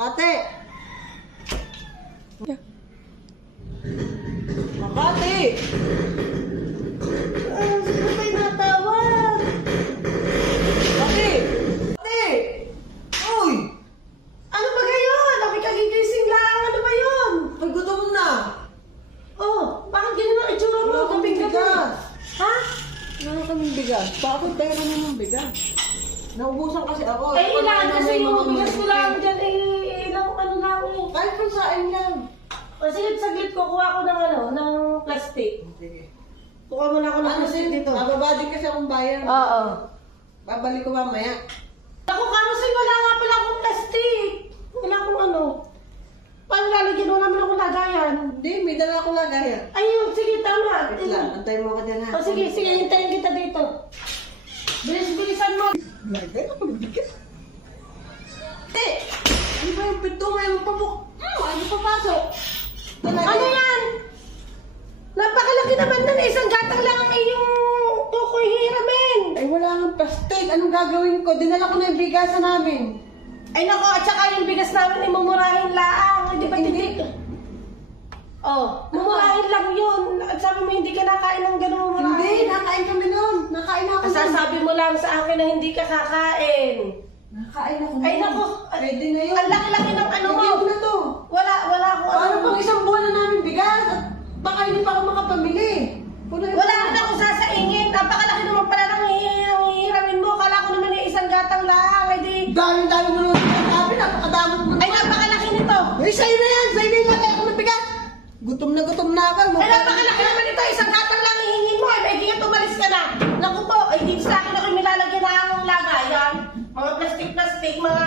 Makati! Makati! Sino kayo natawag? Makati! Makati! Uy! Ano ba gayon? Ako'y kagigising lang. Ano ba yun? Ay, gutom na! Oh, bakit ganyan ang itsura mo? Wala akong Kaping-gabi. bigas. Ha? Wala kaming bigas. Bakit tayo naman ng bigas? Naubusan kasi ako. Ay, ilan kasi yung mga bigas ko lang dyan eh. Ilang ano lang eh. Kahit kung saan lang. O sige, saglit ko. Kuha ko ng ano, ng plastic. Sige. Kuha mo na ako ng Ano plastic sin? dito. Bababa din kasi akong bayan. Oo. Babalik ko mamaya. Ako, Kamusin, wala nga pala akong plastic. Wala akong ano. Paano lalagyan mo naman akong lagayan? Hindi, may dala akong lagayan. Ayun, sige, tama. Wait lang, antay mo ka dyan ha. O sige, sige, hintayin kita dito. Bilis-bilisan mo. Lagay ako ng bigas. Eh! Ano ba yung pinto ngayon mong pabuk? Ano papasok? Ano yan? Napakalaki naman nun. Isang gatang lang ang iyong tukoy hiramin. Ay, wala nang plastic. Anong gagawin ko? Dinala ko na yung bigasan namin. Ay nako, at saka yung bigas namin ay mumurahin laang. Hindi ba titik? Oh, mumurahin lang yun. At sabi mo hindi ka nakain ng ganung mumurahin. Hindi, nakain kami nun. Nakain ako nun. Sasabi mo lang sa akin na hindi ka kakain. Nakain ako nun. Ay nako, Pwede na yun. ang laki-laki ng ano mo. Bigyan ko na to. Wala akong Paano ano. pang isang buwan na namin bigas? At baka hindi pa ako makapamili. Wala rin akong sasaingin. Napakalaki naman pala ng hihiramin mo. Kala ko naman yung isang gatang lang. Ay di. Dami-dami mo naman sinasabi. Napakadami mo. Ay napakalaki nito. Ay, sa'yo na yan. Sa'yo na yung lagay ako ng bigas. Gutom na ako. Ay napakalaki naman ito. Isang gatang lang hihingin mo. Ay di nga tumalis ka na. Naku po. Ay di sa akin ako nilalagyan na ang lagayan. Mga plastic, mga